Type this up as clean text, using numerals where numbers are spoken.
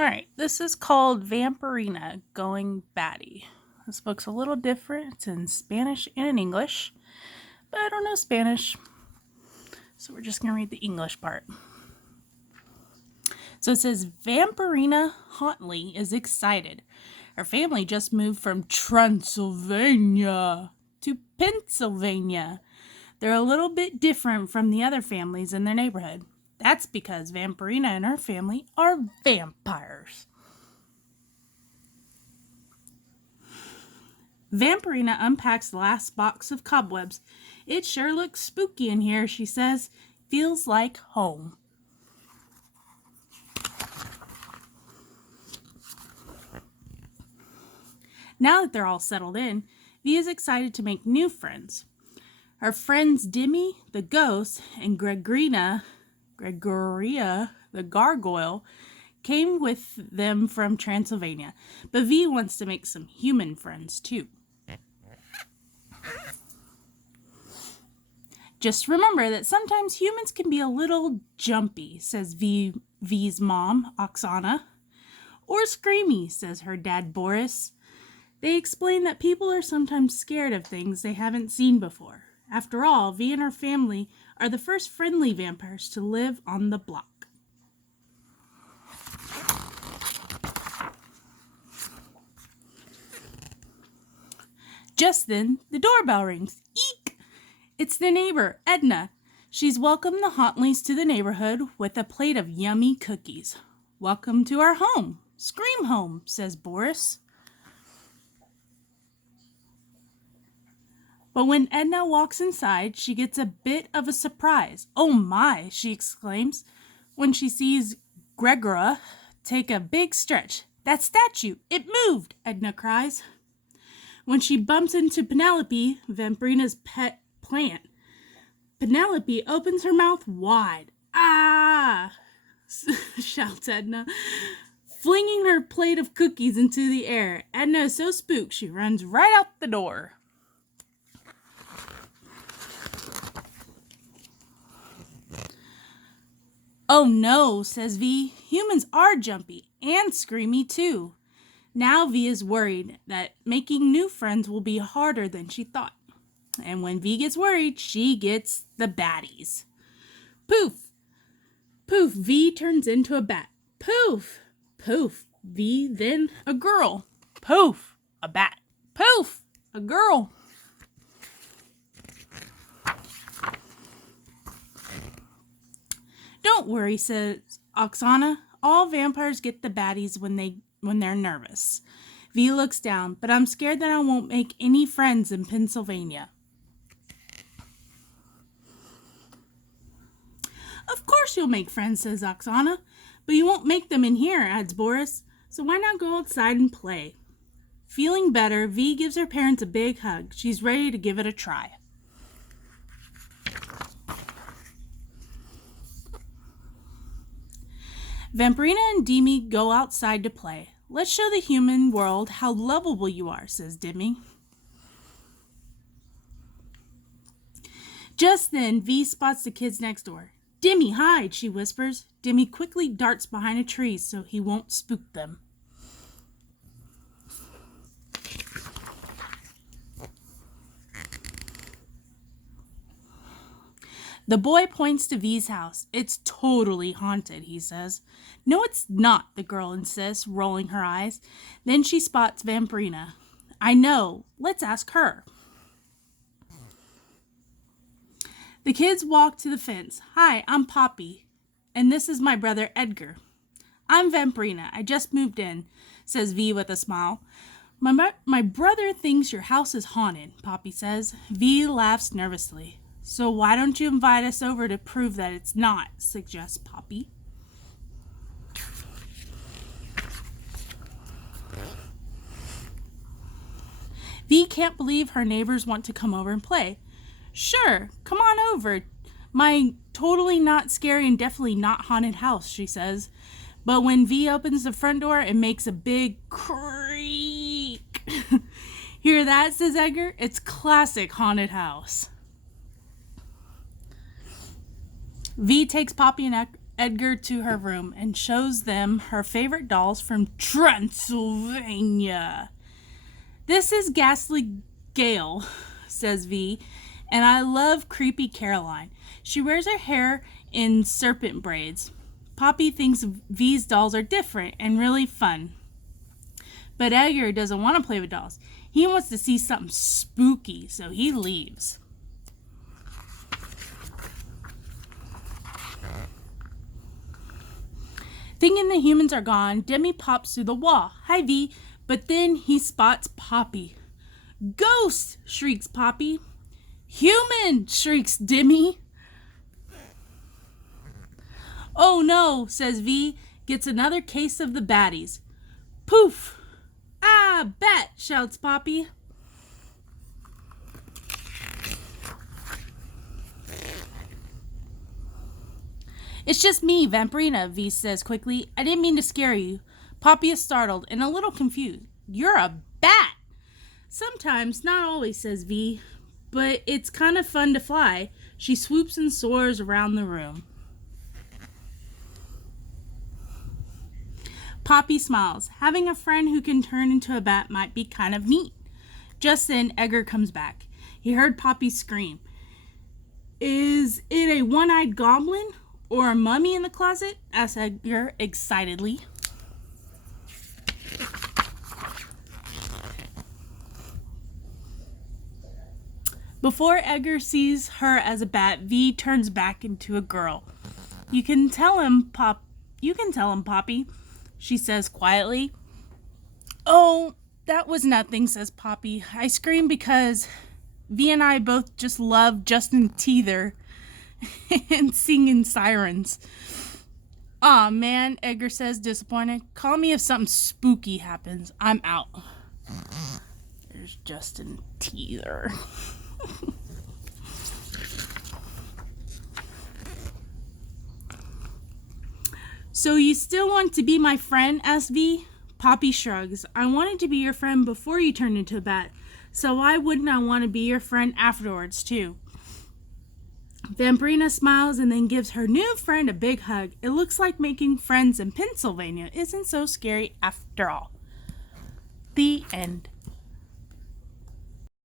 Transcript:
All right, this is called Vampirina Going Batty. This book's a little different. It's in Spanish and in English, but I don't know Spanish, so we're just going to read the English part. So it says Vampirina Huntley is excited. Her family just moved from Transylvania to Pennsylvania. They're a little bit different from the other families in their neighborhood. That's because Vampirina and her family are vampires. Vampirina unpacks the last box of cobwebs. It sure looks spooky in here, she says. Feels like home. Now that they're all settled in, Vi is excited to make new friends. Her friends Dimmy, the ghost, and Gregoria, the gargoyle, came with them from Transylvania. But Vi wants to make some human friends too. Just remember that sometimes humans can be a little jumpy, says V's mom, Oksana. Or screamy, says her dad, Boris. They explain that people are sometimes scared of things they haven't seen before. After all, Vi and her family are the first friendly vampires to live on the block. Just then, the doorbell rings. Eek! It's the neighbor, Edna. She's welcomed the Huntleys to the neighborhood with a plate of yummy cookies. Welcome to our home. Scream home, says Boris. But when Edna walks inside, she gets a bit of a surprise. Oh my, she exclaims when she sees Gregoria take a big stretch. That statue, it moved, Edna cries. When she bumps into Penelope, Vampirina's pet plant, Penelope opens her mouth wide. Ah! Shouts Edna, flinging her plate of cookies into the air. Edna is so spooked she runs right out the door. Oh no, says Vi. Humans are jumpy and screamy too. Now Vi is worried that making new friends will be harder than she thought. And when Vi gets worried, she gets the baddies. Poof! Poof, Vi turns into a bat. Poof! Poof, Vi then a girl. Poof, a bat. Poof, a girl. Don't worry, says Oksana. All vampires get the baddies when they're nervous. Vi looks down, but I'm scared that I won't make any friends in Pennsylvania. Of course you'll make friends, says Oksana, but you won't make them in here, adds Boris. So why not go outside and play? Feeling better, Vi gives her parents a big hug. She's ready to give it a try. Vampirina and Demi go outside to play. Let's show the human world how lovable you are, says Demi. Just then, Vi spots the kids next door. Demi, hide, she whispers. Demi quickly darts behind a tree so he won't spook them. The boy points to Vi's house. It's totally haunted, he says. No, it's not, the girl insists, rolling her eyes. Then she spots Vampirina. I know. Let's ask her. The kids walk to the fence. Hi, I'm Poppy, and this is my brother Edgar. I'm Vampirina. I just moved in, says Vi with a smile. My brother thinks your house is haunted, Poppy says. Vi laughs nervously. So why don't you invite us over to prove that it's not, suggests Poppy. Vi can't believe her neighbors want to come over and play. Sure, come on over. My totally not scary and definitely not haunted house, she says. But when Vi opens the front door, it makes a big creak. Hear that, says Edgar? It's classic haunted house. Vi takes Poppy and Edgar to her room and shows them her favorite dolls from Transylvania. This is Ghastly Gale, says V, and I love creepy Caroline. She wears her hair in serpent braids. Poppy thinks V's dolls are different and really fun. But Edgar doesn't want to play with dolls. He wants to see something spooky, so he leaves. Thinking the humans are gone, Demi pops through the wall. Hi, V. But then he spots Poppy. Ghost! Shrieks Poppy. Human! Shrieks Demi. Oh no, says V. Gets another case of the baddies. Poof! Ah, bat! Shouts Poppy. It's just me, Vampirina, V says quickly. I didn't mean to scare you. Poppy is startled and a little confused. You're a bat! Sometimes, not always, says V, but it's kind of fun to fly. She swoops and soars around the room. Poppy smiles. Having a friend who can turn into a bat might be kind of neat. Just then, Edgar comes back. He heard Poppy scream. Is it a one-eyed goblin or a mummy in the closet? Asked Edgar excitedly. Before Edgar sees her as a bat, V turns back into a girl. You can tell him, Poppy, she says quietly. Oh, that was nothing, says Poppy. I screamed because V and I both just love Justin Teether and singing sirens. Aw, man, Edgar says, disappointed. Call me if something spooky happens. I'm out. There's Justin Teether. So you still want to be my friend, asks V? Poppy shrugs. I wanted to be your friend before you turned into a bat, so why wouldn't I want to be your friend afterwards, too? Vampirina smiles and then gives her new friend a big hug. It looks like making friends in Pennsylvania isn't so scary after all. The end.